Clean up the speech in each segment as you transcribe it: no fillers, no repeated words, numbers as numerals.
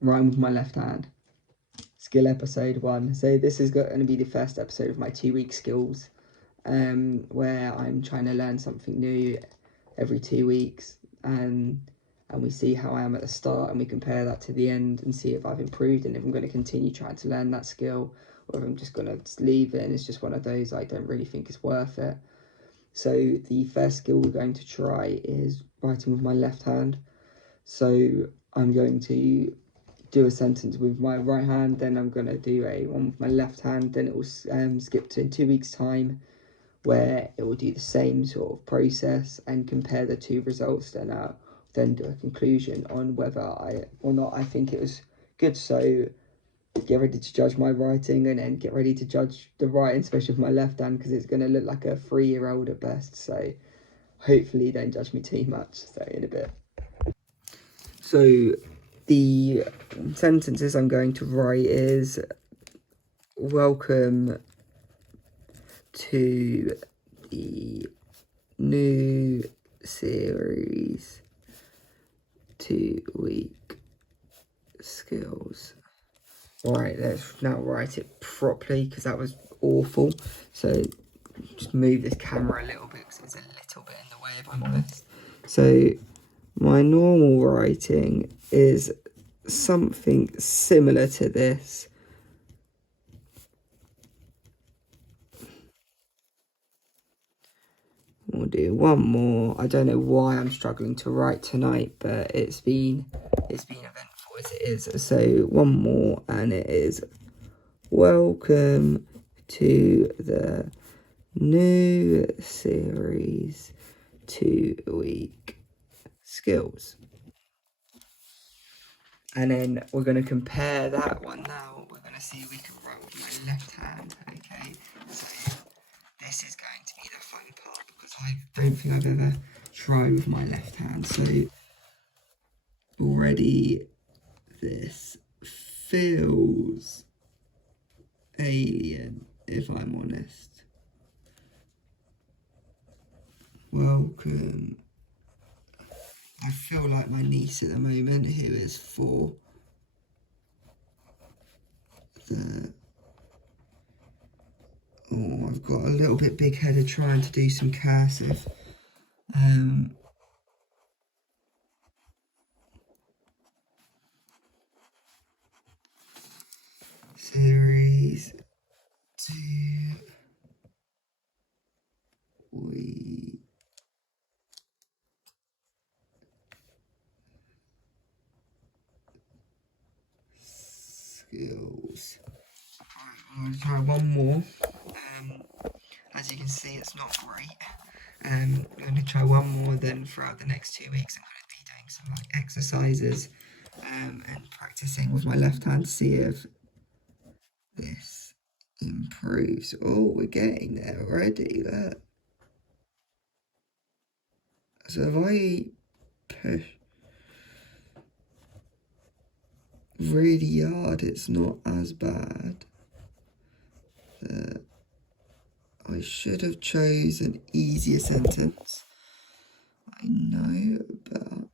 writing with my left hand. Skill episode 1. So this is going to be the first episode of my 2-week skills, where I'm trying to learn something new every 2 weeks, and we see how I am at the start, and we compare that to the end and see if I've improved and if I'm going to continue trying to learn that skill, or if I'm just going to leave it and it's just one of those I don't really think is worth it. So the first skill we're going to try is writing with my left hand. So I'm going to do a sentence with my right hand, then I'm going to do one with my left hand, then it will skip to 2 weeks time, where it will do the same sort of process and compare the two results, then do a conclusion on whether I think it was good. So get ready to judge my writing, and then get ready to judge the writing, especially with my left hand, because it's going to look like a 3-year-old at best. So hopefully don't judge me too much. So in a bit. So the sentences I'm going to write is: welcome to the new series 2-week skills. Alright, let's now write it properly, because that was awful. So just move this camera a little bit, because it's a little bit in the way, if I'm honest. So my normal writing is something similar to this. We'll do one more. I don't know why I'm struggling to write tonight, but it's been eventful as it is. So one more, and it is: welcome to the new series 2-week skills. And then we're going to compare that one now. We're going to see if we can write with my left hand. Okay, so this is going to be the fun part, because I don't think I've ever tried with my left hand. So already this feels alien, if I'm honest. Welcome. I feel like my niece at the moment, who is 4. I've got a little bit big-headed trying to do some cursive. Series 2-week skills. I'm going to try one more. As you can see, it's not great. I'm going to try one more, then throughout the next 2 weeks I'm going to be doing some exercises and practicing with my left hand to see if this improves. Oh, we're getting there already. So if I push really hard, it's not as bad. I should have chosen an easier sentence, I know, but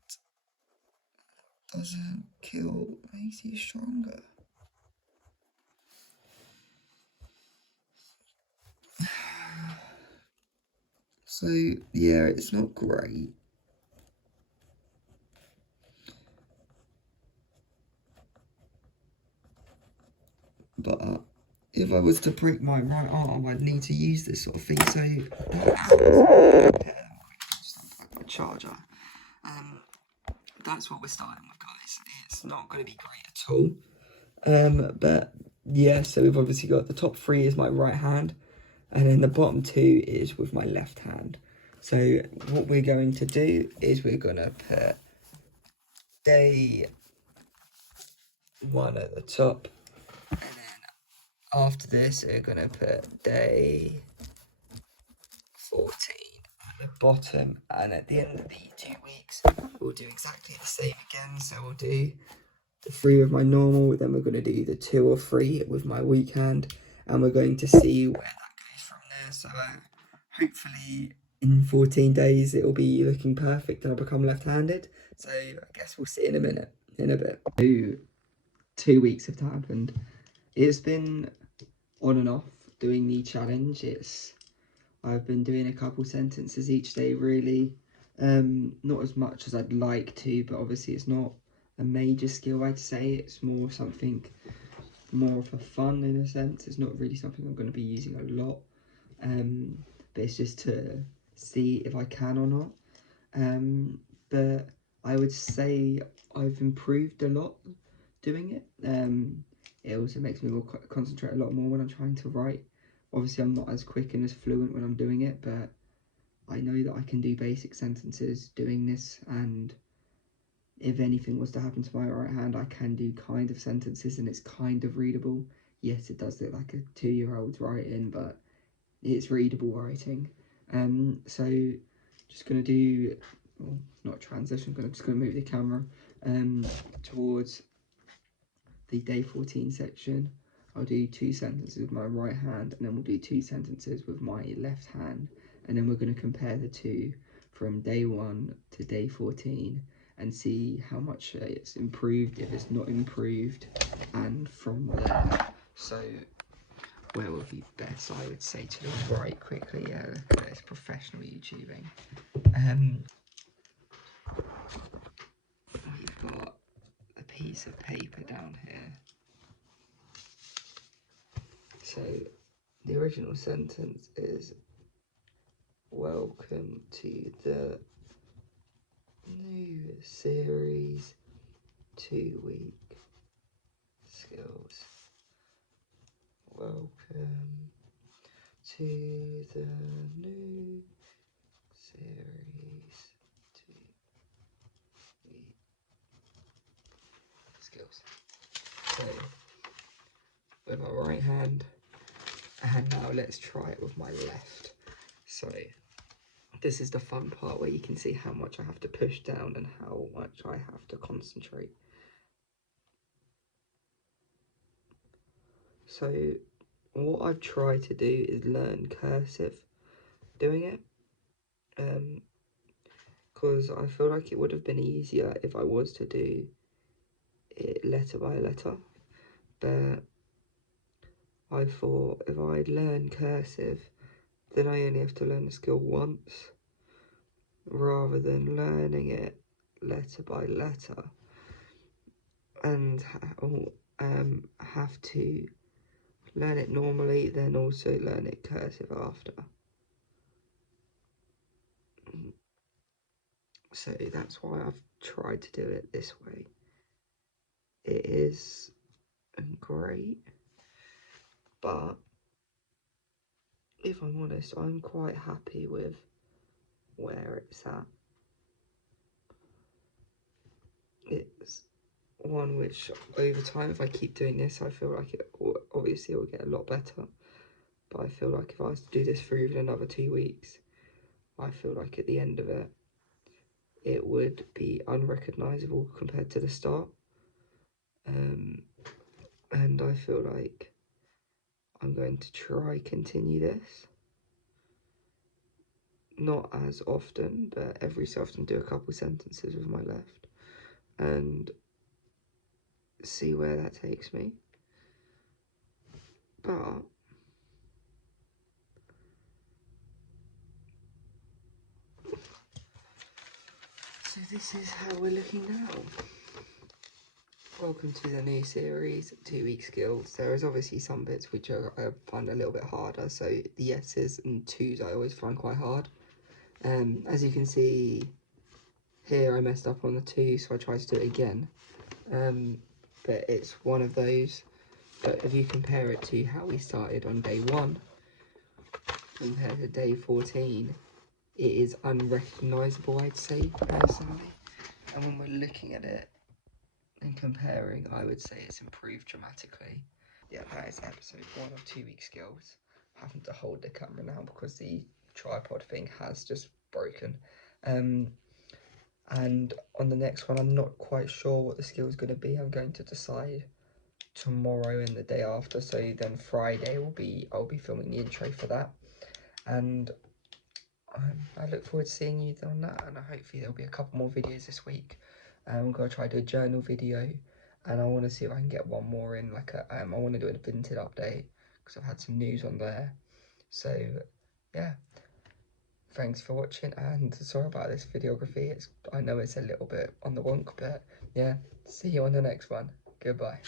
doesn't kill, makes you stronger. So yeah, it's not great. But if I was to break my right arm, I'd need to use this sort of thing. So just unplug my charger. That's what we're starting with, guys. It's not going to be great at all. But yeah, so we've obviously got the top 3 is my right hand, and then the bottom 2 is with my left hand. So what we're going to do is we're going to put day 1 at the top, and then after this we're going to put day 14 at the bottom, and at the end of the 2 weeks we'll do exactly the same again. So we'll do the 3 with my normal, then we're going to do the 2 or 3 with my weak hand, and we're going to see where that goes from there. So hopefully in 14 days it will be looking perfect and I'll become left-handed. So I guess we'll see in a bit. 2 weeks have happened. It's been on and off doing the challenge. I've been doing a couple sentences each day, really. Not as much as I'd like to, but obviously it's not a major skill, I'd say. It's more something more for fun in a sense. It's not really something I'm going to be using a lot. But it's just to see if I can or not. But I would say I've improved a lot doing it. It also makes me concentrate a lot more when I'm trying to write. Obviously, I'm not as quick and as fluent when I'm doing it, but I know that I can do basic sentences doing this, and if anything was to happen to my right hand, I can do kind of sentences and it's kind of readable. Yes, it does look like a 2-year-old's writing, but it's readable writing. So just gonna do, well, not transition, just gonna move the camera towards the day 14 section. I'll do 2 sentences with my right hand, and then we'll do 2 sentences with my left hand, and then we're going to compare the two from day 1 to day 14 and see how much it's improved, if it's not improved, and from there. So where would be best, I would say, to the right quickly. Yeah, look at this, professional YouTubing. We've got a piece of paper down here. So the original sentence is, welcome to the new series 2-week skills. Welcome to the new series 2-week skills. So with my right hand, and now let's try it with my left. So this is the fun part where you can see how much I have to push down and how much I have to concentrate. So what I've tried to do is learn cursive doing it, because I feel like it would have been easier if I was to do it letter by letter, but I thought if I'd learn cursive, then I only have to learn the skill once, rather than learning it letter by letter, and have to learn it normally, then also learn it cursive after. So that's why I've tried to do it this way. It is great, but if I'm honest, I'm quite happy with where it's at. It's one which, over time, if I keep doing this, I feel like it obviously will get a lot better. But I feel like if I was to do this for even another 2 weeks, I feel like at the end of it, it would be unrecognisable compared to the start. And I feel like I'm going to try continue this. Not as often, but every so often do a couple sentences with my left and see where that takes me. But so this is how we're looking now. Welcome to the new series, 2-week skills. There is obviously some bits which I find a little bit harder, so the yeses and twos I always find quite hard. As you can see here, I messed up on the 2, so I tried to do it again. But it's one of those. But if you compare it to how we started on day 1 compared to day 14, it is unrecognisable, I'd say, personally. And when we're looking at it and comparing, I would say it's improved dramatically. Yeah, that is episode 1 of 2-week skills. Having to hold the camera now because the tripod thing has just broken. And on the next one, I'm not quite sure what the skill is going to be. I'm going to decide tomorrow and the day after. So then Friday I'll be filming the intro for that. And I look forward to seeing you on that, and hopefully there'll be a couple more videos this week. I'm going to try to do a journal video and I want to see if I can get one more in, like I want to do a Vinted update because I've had some news on there. So yeah, thanks for watching, and sorry about this videography. I know it's a little bit on the wonk, but yeah, see you on the next one. Goodbye.